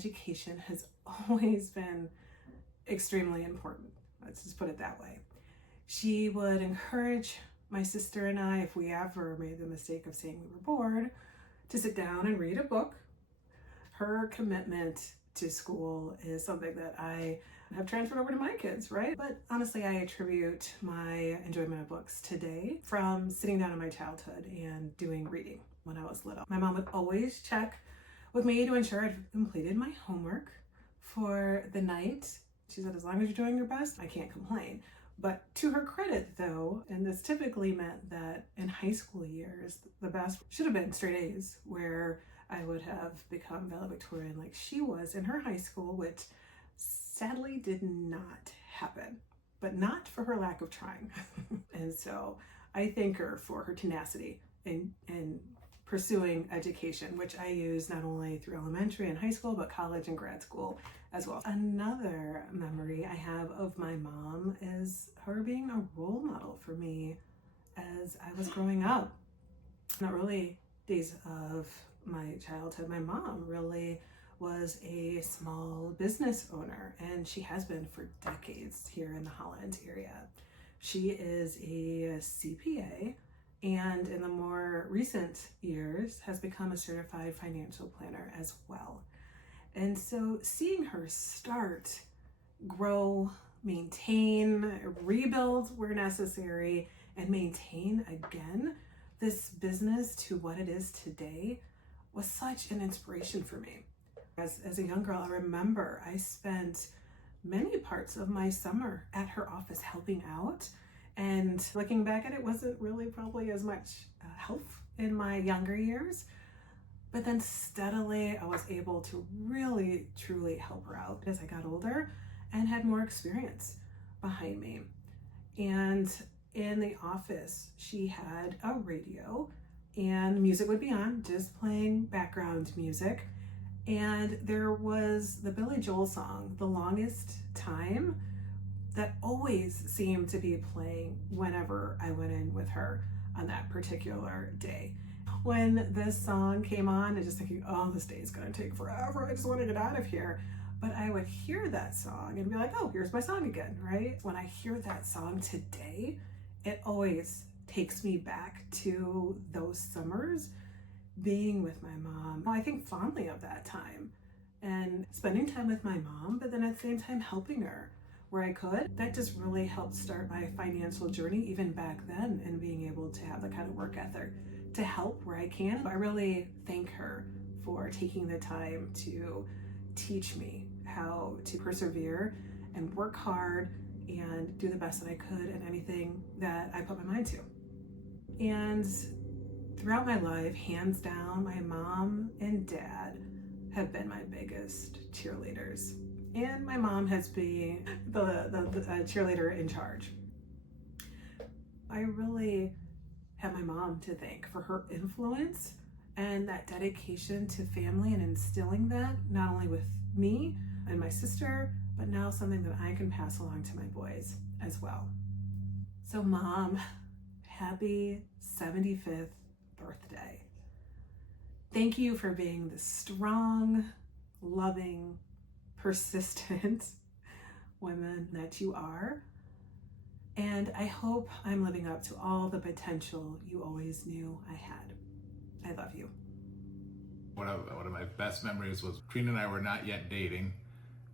education has always been extremely important. Let's just put it that way. She would encourage my sister and I, if we ever made the mistake of saying we were bored, to sit down and read a book. Her commitment to school is something that I have transferred over to my kids, right? But honestly, I attribute my enjoyment of books today from sitting down in my childhood and doing reading when I was little. My mom would always check with me to ensure I'd completed my homework for the night. She said, as long as you're doing your best, I can't complain. But to her credit though, and this typically meant that in high school years, the best should have been straight A's, where I would have become valedictorian like she was in her high school, which sadly did not happen, but not for her lack of trying. And so I thank her for her tenacity in pursuing education, which I use not only through elementary and high school, but college and grad school as well. Another memory I have of my mom is her being a role model for me as I was growing up. In the early days of my childhood, my mom really was a small business owner, and she has been for decades here in the Holland area. She is a CPA, and in the more recent years has become a certified financial planner as well. And so seeing her start, grow, maintain, rebuild where necessary, and maintain again this business to what it is today was such an inspiration for me. As a young girl, I remember I spent many parts of my summer at her office helping out. And looking back at it, wasn't really probably as much help in my younger years. But then steadily, I was able to really, truly help her out as I got older and had more experience behind me. And in the office, she had a radio and music would be on, just playing background music. And there was the Billy Joel song, The Longest Time, that always seemed to be playing whenever I went in with her on that particular day. When this song came on, and just thinking, oh, this day is gonna take forever, I just wanna get out of here. But I would hear that song and be like, oh, here's my song again, right? When I hear that song today, it always takes me back to those summers being with my mom. I think fondly of that time and spending time with my mom, but then at the same time helping her where I could. That just really helped start my financial journey even back then, and being able to have the kind of work ethic to help where I can. I really thank her for taking the time to teach me how to persevere and work hard and do the best that I could in anything that I put my mind to. And throughout my life, hands down, my mom and dad have been my biggest cheerleaders. And my mom has been the cheerleader in charge. I really have my mom to thank for her influence and that dedication to family and instilling that not only with me and my sister, but now something that I can pass along to my boys as well. So Mom, happy 75th birthday. Thank you for being the strong, loving, persistent woman that you are. And I hope I'm living up to all the potential you always knew I had. I love you. One of my best memories was Trina and I were not yet dating,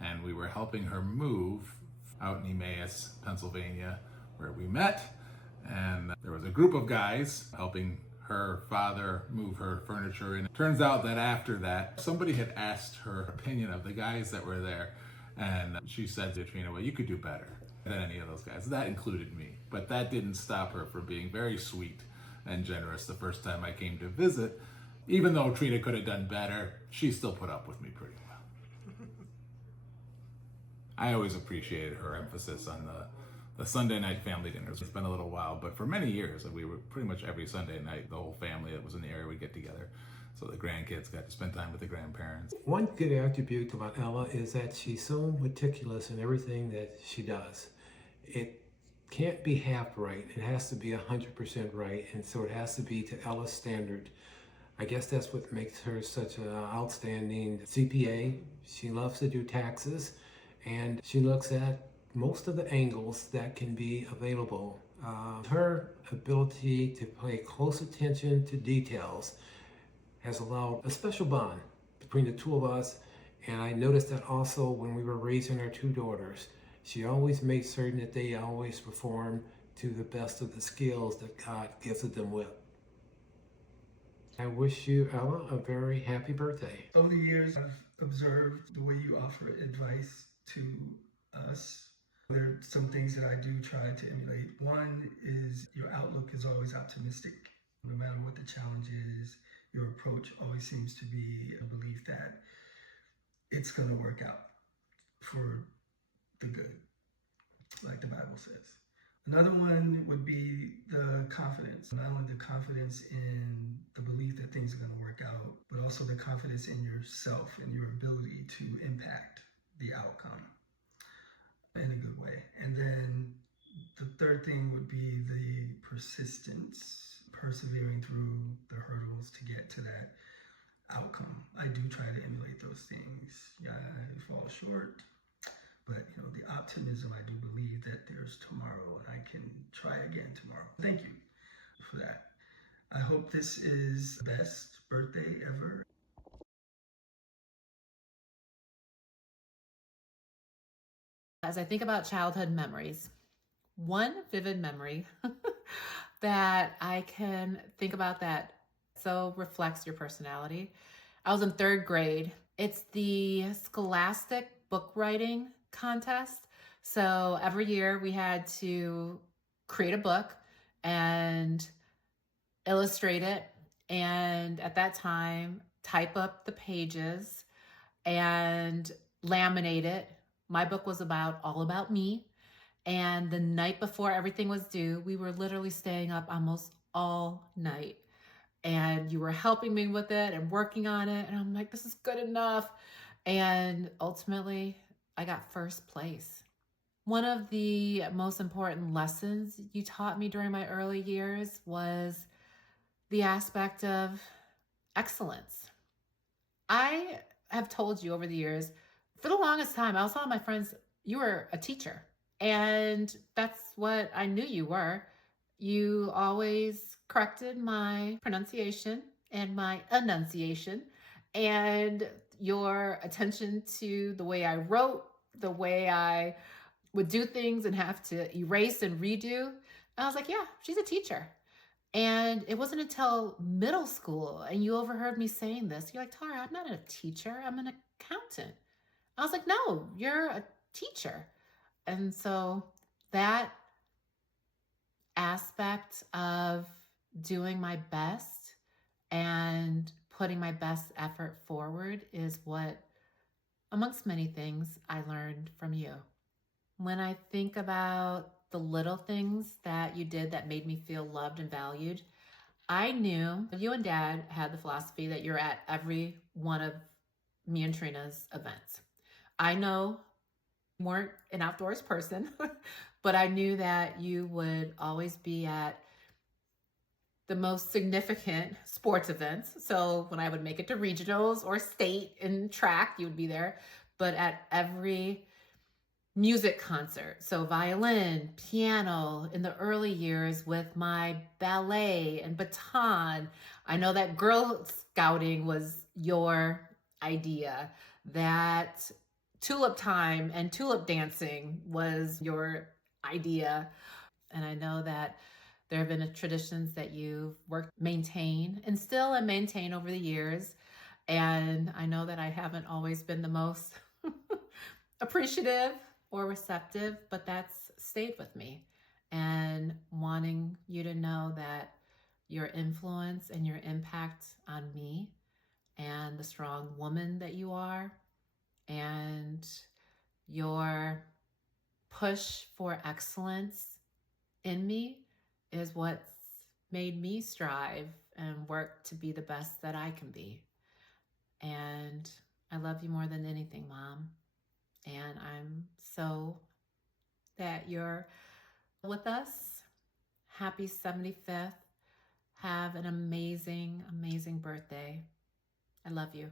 and we were helping her move out in Emmaus, Pennsylvania, where we met. And there was a group of guys helping her father move her furniture. And it turns out that after that, somebody had asked her opinion of the guys that were there. And she said to Trina, well, you could do better than any of those guys. That included me. But that didn't stop her from being very sweet and generous the first time I came to visit. Even though Trina could have done better, she still put up with me pretty well. I always appreciated her emphasis on the Sunday night family dinners. It's been a little while, but for many years, we were pretty much every Sunday night, the whole family that was in the area would get together. So the grandkids got to spend time with the grandparents. One good attribute about Ella is that she's so meticulous in everything that she does. It can't be half right. It has to be 100% right. And so it has to be to Ella's standard. I guess that's what makes her such an outstanding CPA. She loves to do taxes, and she looks at most of the angles that can be available. Her ability to pay close attention to details has allowed a special bond between the two of us. And I noticed that also when we were raising our two daughters. She always made certain that they always perform to the best of the skills that God gifted them with. I wish you, Ella, a very happy birthday. Over the years, I've observed the way you offer advice to us. There are some things that I do try to emulate. One is your outlook is always optimistic. No matter what the challenge is, your approach always seems to be a belief that it's going to work out for the good, like the Bible says. Another one would be the confidence, not only the confidence in the belief that things are going to work out, but also the confidence in yourself and your ability to impact the outcome in a good way. And then the third thing would be the persistence, persevering through the hurdles to get to that outcome. I do try to emulate those things. Yeah, I fall short. But, the optimism, I do believe that there's tomorrow and I can try again tomorrow. Thank you for that. I hope this is the best birthday ever. As I think about childhood memories, one vivid memory that I can think about that so reflects your personality. I was in 3rd grade. It's the Scholastic book writing contest. So every year we had to create a book and illustrate it. And at that time, type up the pages and laminate it. My book was all about me. And the night before everything was due, we were literally staying up almost all night. And you were helping me with it and working on it. And I'm like, this is good enough. And ultimately, I got 1st place. One of the most important lessons you taught me during my early years was the aspect of excellence. I have told you over the years, for the longest time, I was telling my friends, you were a teacher. And that's what I knew you were. You always corrected my pronunciation and my enunciation, and your attention to the way I wrote, the way I would do things and have to erase and redo. I was like, yeah, she's a teacher. And it wasn't until middle school, and you overheard me saying this, you're like, Tara, I'm not a teacher, I'm an accountant. I was like, no, you're a teacher. And so that aspect of doing my best and putting my best effort forward is what, amongst many things, I learned from you. When I think about the little things that you did that made me feel loved and valued, I knew you and Dad had the philosophy that you're at every one of me and Trina's events. I know you weren't an outdoors person, but I knew that you would always be at the most significant sports events. So when I would make it to regionals or state in track, you would be there. But at every music concert, so violin, piano, in the early years with my ballet and baton. I know that Girl Scouting was your idea, that tulip time and tulip dancing was your idea. And I know that there have been traditions that you've worked, maintain, and still and maintain over the years. And I know that I haven't always been the most appreciative or receptive, but that's stayed with me. And wanting you to know that your influence and your impact on me and the strong woman that you are and your push for excellence in me is what's made me strive and work to be the best that I can be. And I love you more than anything, Mom. And I'm so that you're with us. Happy 75th. Have an amazing, amazing amazing birthday. I love you.